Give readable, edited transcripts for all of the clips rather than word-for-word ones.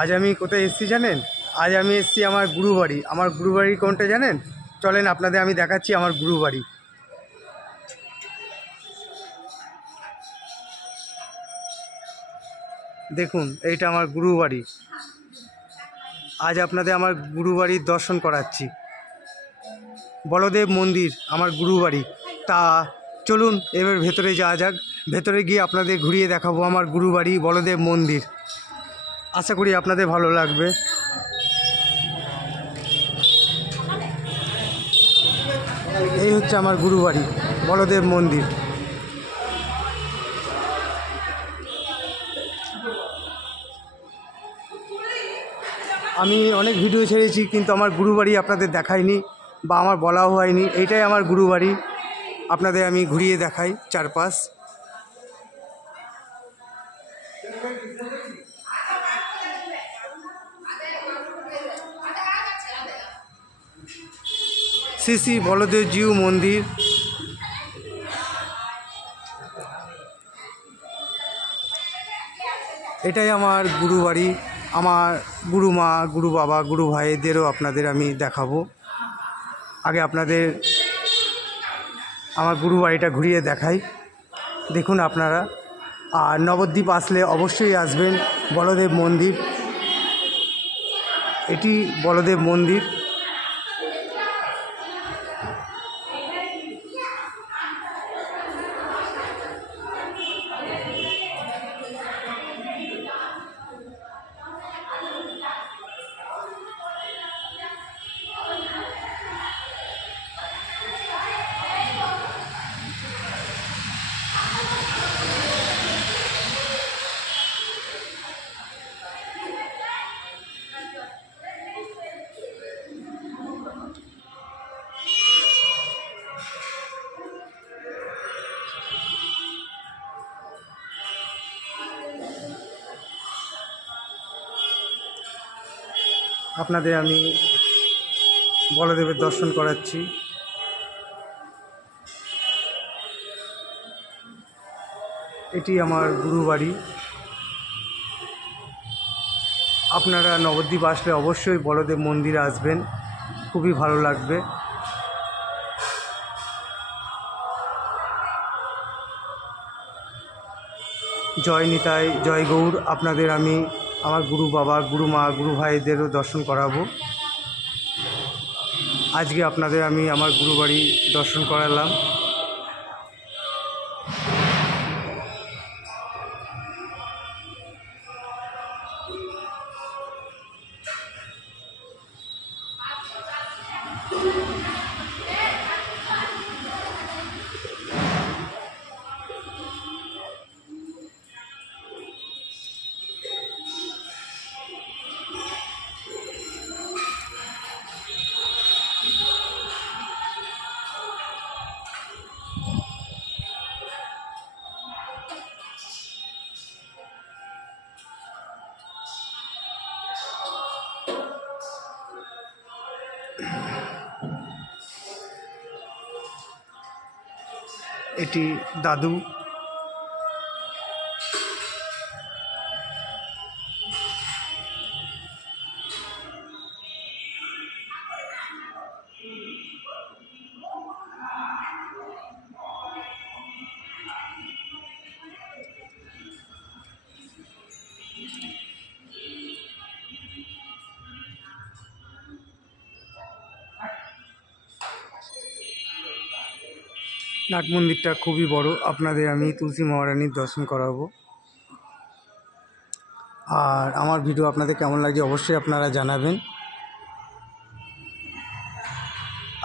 আজ আমি কোথায় এসেছি জানেন? আজ আমি এসেছি আমার গুরুবাড়ি। আমার গুরুবাড়ি কোনটা জানেন? চলেন আপনাদের আমি দেখাচ্ছি আমার গুরুবাড়ি। দেখুন, এইটা আমার গুরুবাড়ি। আজ আপনাদের আমার গুরুবাড়ির দর্শন করাচ্ছি। বলদেব মন্দির আমার গুরুবাড়ি। তা চলুন এবার ভেতরে যাওয়া যাক। ভেতরে গিয়ে আপনাদের ঘুরিয়ে দেখাবো আমার গুরুবাড়ি বলদেব মন্দির। আশা করি আপনাদের ভালো লাগবে। এই হচ্ছে আমার গুরুবাড়ি বলদেব মন্দির। আমি অনেক ভিডিও ছেড়েছি, কিন্তু আমার গুরুবাড়ি আপনাদের দেখাইনি বা আমার বলাও হয়নি। এইটাই আমার গুরুবাড়ি। আপনাদের আমি ঘুরিয়ে দেখাই চারপাশ। শ্রী শ্রী বলদেবজিউ মন্দির। এটাই আমার গুরুবাড়ি। আমার গুরুমা, গুরু বাবা, গুরু ভাইদেরও আপনাদের আমি দেখাবো। আগে আপনাদের আমার গুরুবাড়িটা ঘুরিয়ে দেখাই। দেখুন আপনারা। আর নবদ্বীপ আসলে অবশ্যই আসবেন বলদেব মন্দির। এটি বলদেব মন্দির। আপনাদের আমি বলদেবের দর্শন করাচ্ছি। এটি আমার গুরুবাড়ি। আপনারা নবদ্বীপ আসলে অবশ্যই বলদেব মন্দিরে আসবেন, খুবই ভালো লাগবে। জয় নিতাই, জয় গৌর। আপনাদের আমি আমার গুরু বাবা, গুরু মা, গুরু ভাইদেরও দর্শন করাবো। আজকে আপনাদের আমি আমার গুরুবাড়ি দর্শন করালাম। এটি দাদু। নাট মন্দিরটা খুবই বড়। আপনাদের আমি তুলসী মহারানীর দর্শন করাবো। আর আমার ভিডিও আপনাদের কেমন লাগছে অবশ্যই আপনারা জানাবেন।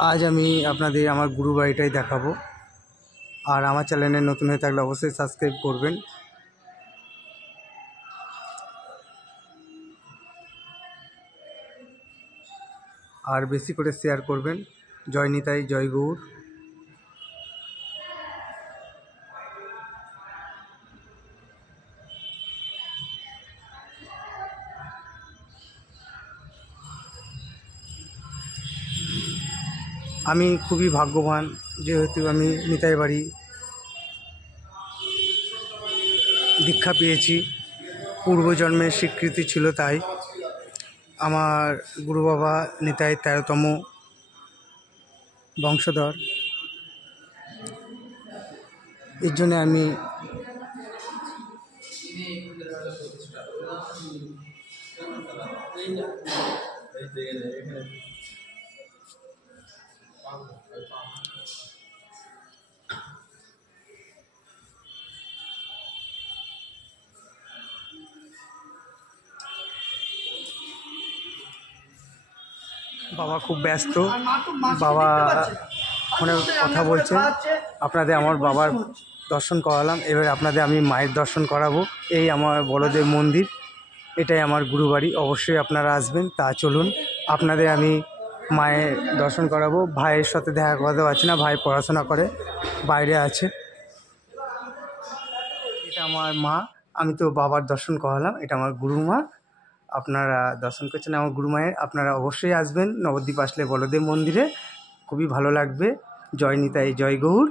আজ আমি আপনাদের আমার গুরুবাড়িটাই দেখাবো। আর আমার চ্যানেলে নতুন হয়ে থাকলে অবশ্যই সাবস্ক্রাইব করবেন। আর বেশি করে শেয়ার করবেন। জয় নিতাই, জয় গৌর। আমি খুবই ভাগ্যবান, যেহেতু আমি নিতাই বাড়ি দীক্ষা পেয়েছি। পূর্বজন্মের স্বীকৃতি ছিল তাই। আমার গুরু বাবা নিতাই 13তম বংশধর। এর জন্যে আমি বাবা খুব ব্যস্ত, বাবা ফোনে কথা বলছেন। আপনাদের আমার বাবার দর্শন করালাম, এবার আপনাদের আমি মায়ের দর্শন করাবো। এই আমার বলদেব মন্দির, এটাই আমার গুরুবাড়ি। অবশ্যই আপনারা আসবেন। তা চলুন আপনাদের আমি মায়ের দর্শন করাবো। ভাইয়ের সাথে দেখা করতে পারছি না, ভাই পড়াশোনা করে, বাইরে আছে। এটা আমার মা, আমি তো বাবার দর্শন করালাম। এটা আমার গুরুমা, আপনারা দর্শন করছেন আমার গুরু মায়ের। আপনারা অবশ্যই আসবেন নবদ্বীপ আসলে বলদেব মন্দিরে, খুবই ভালো লাগবে। জয় নিতাই, জয় গৌর।